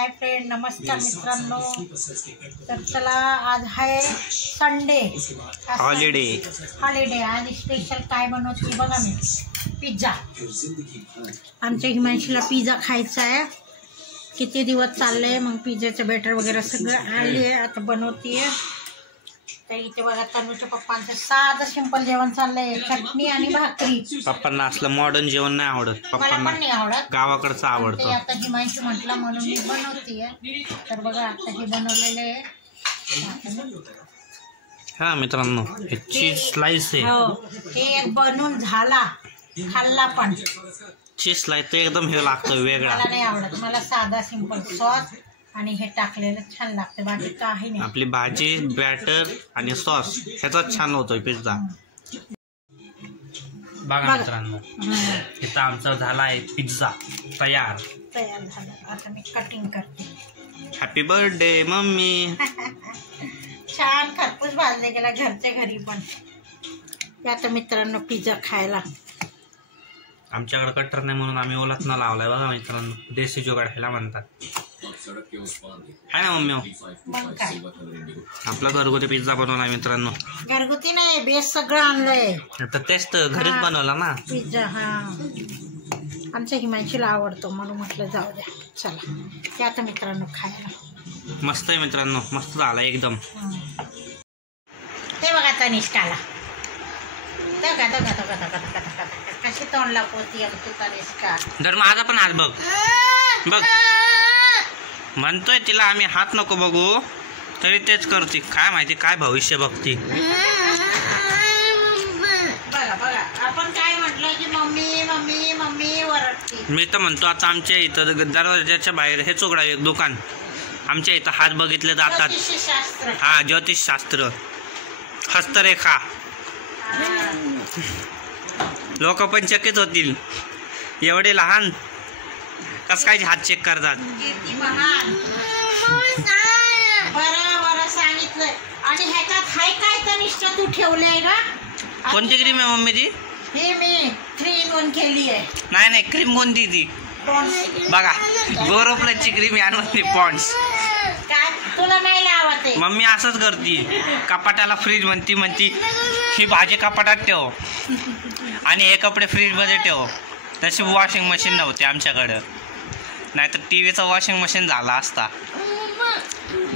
Hi friend, नमस्कार मित्रांनो. तर चला, आज आहे संडे, हॉलिडे. आज स्पेशल काय बनवते बघा मी. पिझ्झा. आमच्या हिमांशीला पिझ्झा खायचा आहे. किती दिवस चालले, मग पिझ्झाचं बॅटर वगैरे सगळं आली आहे, आता बनवतीये. तर इथे बघा तनुच्या पप्पांचं साधं सिंपल जेवण चाललंय, चटणी आणि भाकरी. पप्पांना असलं मॉडर्न जेवण नाही आवडत. मला पण नाही आवडत, गावाकडचं आवडतं. ते आता हिमांशी म्हटलं म्हणून मी बनवतीये. तर बघा आता हे बनवलेले आहे. हा मित्रांनो, हे चीज स्लाइस आहे. हो, हे बनवून झाला, खाल्ला पण. चीज स्लाइस तर एकदम हे लागतं वेगळा. मला नाही आवडत, मला साधा सिंपल सॉस आणि हे टाकलेलं छान लागतं, बाकी काही नाही. आपली भाजी, बॅटर आणि सॉस ह्याचाच छान होतोय पिझ्झा. बघा मित्रांनो, इथं आमचा झाला आहे पिझ्झा तयार झालं. आता मी कटिंग करते. Happy birthday mummy. छान खरपूस भाजले गेला घरच्या घरी पण. आता मित्रांनो पिझ्झा खायला. आमच्याकडे कट्टर नाही म्हणून आम्ही ओलात न लावलाय. बघा मित्रांनो, देशी जुगाड ह्याला म्हणतात. है ना मम्मी? मग काय, आपला घरगुती पिझ्झा बनवलाय मित्रांनो. घरगुती नाही, बेस सगळं आणलंय. तर तेच तर घरीच बनवला ना पिझ्झा. हा, आमच्या हिमांशीला आवडतो म्हणून म्हटलं जाऊ द्या. चला, ते आता मित्रांनो खायला. मस्त आहे मित्रांनो, मस्त झाला एकदम. ते बघा तनिष्काला, कशी तोंड लागते तनिष्का. तर माझा पण हात बघ बघ, म्हणतोय तिला आम्ही हात नको बघू, तरी तेच करते. काय माहिती काय भविष्य बघती. बघा बघा, आपण काय म्हटलं की मम्मी मम्मी मम्मी वरडते. मी तर म्हणतो आता आमच्या इथं दरवाजाच्या बाहेर हे चोगडा एक दुकान, आमच्या इथं हात बघितले जातात. ज्योतिषशास्त्र. हा, ज्योतिषशास्त्र, हस्तरेखा. लोक पण चकित होतील, एवढे लहान कस काय हात चेक करतात. किती महान. बरं सांगितलंय. आणि ह्याच्यात हाय काय तनिष्का तू ठेवलंय का? कोणती क्रीम आहे मम्मी ती? हे मी 3 in 1 केली आहे. नाही क्रीम कोणती ती बघा, गोरोप्लसची क्रीम आणली पॉन्ड्स. काय तुला नाही लावत आहे? मम्मी असंच करती, कपाटाला फ्रीज म्हणती ही भाजी कपाटात ठेव आणि हे कपडे फ्रीज मध्ये ठेव. तशी वॉशिंग मशीन नव्हती आमच्याकडं, नाहीतर टीव्हीचं वॉशिंग मशीन झाला असता.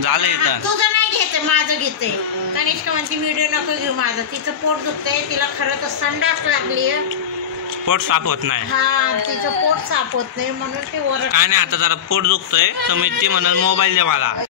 झालं इथं. तुझं नाही घेते, माझं घेते. तनिष्का म्हणते व्हिडिओ नको घेऊ माझं, तिचं पोट दुखतंय. तिला खरं तर संडास लागली, पोट साफ होत नाही. हा, तिचं पोट साफ होत नाही म्हणून ते ओरड. काय नाही, आता जरा पोट दुखतंय तर मी ती म्हणून मोबाईल दे मला.